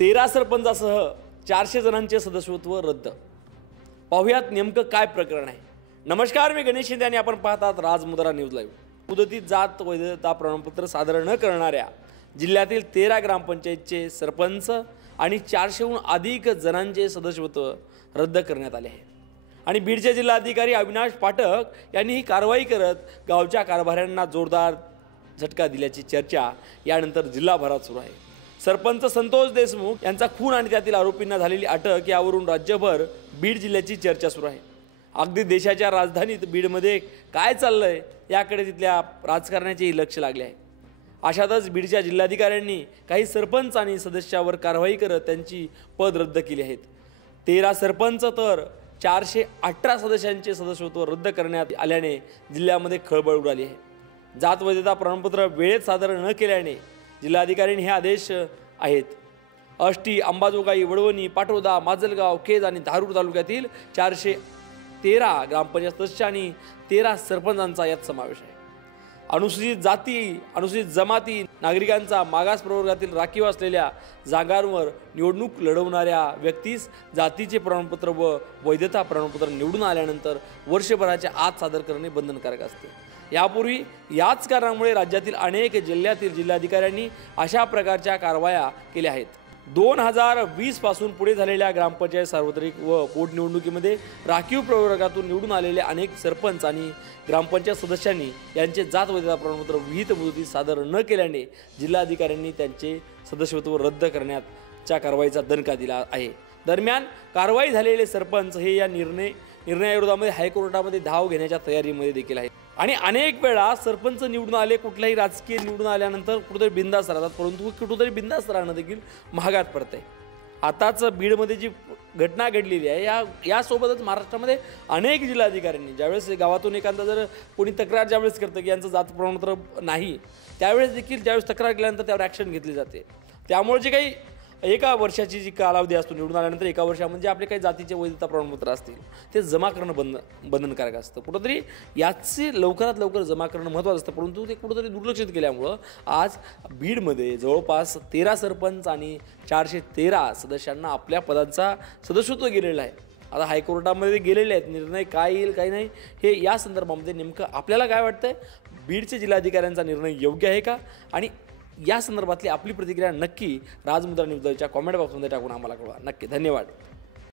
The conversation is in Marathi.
13 सरपंचासह 400 जणांचे सदस्यत्व रद्द। पाहुयात नेमकं काय प्रकरण आहे। नमस्कार, मी गणेश शिंदे आणि आपण पाहतात राजमुद्रा न्यूज लाईव्ह। मुदतीत जात वैधता प्रमाणपत्र सादर न करणाऱ्या जिल्ह्यातील 13 ग्रामपंचायतचे सरपंच आणि 400हून अधिक जणांचे सदस्यत्व रद्द करण्यात आले आहे। आणि बीडचे जिल्हाधिकारी अविनाश पाठक यांनी ही कारवाई करत गावच्या कारभाऱ्यांना जोरदार झटका दिल्याची चर्चा यानंतर जिल्हाभरात सुरू आहे। सरपंच संतोष देशमुख यांचा खून आणि त्यातील आरोपींना झालेली अटक यावरून राज्यभर बीड जिल्ह्याची चर्चा सुरू आहे। अगदी देशाच्या राजधानीत बीडमध्ये काय चाललंय याकडे तिथल्या राजकारण्याचेही लक्ष लागले आहे। अशातच बीडच्या जिल्हाधिकाऱ्यांनी काही सरपंच आणि सदस्यावर कारवाई करत त्यांची पद रद्द केली आहेत। 13 सरपंच तर 418 सदस्यांचे सदस्यत्व रद्द करण्यात आल्याने जिल्ह्यामध्ये खळबळ उडाली आहे। जात वैधता प्रमाणपत्र वेळेत सादर न केल्याने जिल्हाधिकाऱ्यांनी हे आदेश आहेत। आष्टी, अंबाजोगाई, वडवणी, पाटोदा, माजलगाव, केज आणि धारूर तालुक्यातील 413 ग्रामपंचायत सदस्य आणि 13 सरपंचांचा यात समावेश आहे। अनुसूचित जाती, अनुसूचित जमाती, नागरिकांचा मागास प्रवर्गातील राखीव असलेल्या जागांवर निवडणूक लढवणाऱ्या व्यक्तीस जातीचे प्रमाणपत्र व वैधता प्रमाणपत्र निवडून आल्यानंतर वर्षभराच्या आत सादर करणे बंधनकारक असते। यापूर्वी याच कारणामुळे राज्यातील अनेक जिल्ह्यातील जिल्हाधिकाऱ्यांनी अशा प्रकारच्या कारवाया केल्या आहेत। 2020 पासून पुढे झालेल्या ग्रामपंचायत सार्वत्रिक व पोटनिवडणुकीमध्ये राखीव प्रवर्गातून निवडून आलेले अनेक सरपंच आणि ग्रामपंचायत सदस्यांनी यांचे जात वैधता प्रमाणपत्र विहित मुदतीत सादर न केल्याने जिल्हाधिकाऱ्यांनी त्यांचे सदस्यत्व रद्द करण्याच्या कारवाईचा दणका दिला आहे। दरम्यान कारवाई झालेले सरपंच हे या निर्णयाविरोधामध्ये हायकोर्टामध्ये धाव घेण्याच्या तयारीमध्ये देखील आहेत। आणि अनेक वेळा सरपंच निवडून आले, कुठलाही राजकीय निवडून आल्यानंतर कुठेतरी बिंदास राहतात, परंतु कुठेतरी बिंदास राहणं देखील महागात पडतंय। आताच बीडमध्ये जी घटना घडलेली आहे यासोबतच महाराष्ट्रामध्ये अनेक जिल्हाधिकाऱ्यांनी ज्यावेळेस गावातून एखादा जर कोणी तक्रार ज्यावेळेस करतं की यांचं जात प्रमाणपत्र नाही, त्यावेळेस देखील ज्यावेळेस तक्रार केल्यानंतर त्यावर ॲक्शन घेतली जाते। त्यामुळे जे काही एका वर्षाची जी कालावधी असतो निवडून आल्यानंतर एका वर्षामध्ये आपले काही जातीचे वैधता प्रमाणपत्र असतील ते जमा करणं बंधनकारक असतं। कुठंतरी याचे लवकरात लवकर जमा करणं महत्त्वाचं असतं, परंतु ते कुठंतरी दुर्लक्षित केल्यामुळं आज बीडमध्ये जवळपास 13 सरपंच आणि 413 सदस्यांना आपल्या पदांचा सदस्यत्व गेलेलं आहे। आता हायकोर्टामध्ये गेलेले आहेत, निर्णय काय येईल काय नाही हे या संदर्भामध्ये नेमकं आपल्याला काय वाटतंय? बीडचे जिल्हाधिकाऱ्यांचा निर्णय योग्य आहे का? आणि या संदर्भातली आपली प्रतिक्रिया नक्की राजमुद्रा न्यूजच्या कॉमेंट बॉक्समध्ये टाकून आम्हाला कळवा। नक्की, धन्यवाद।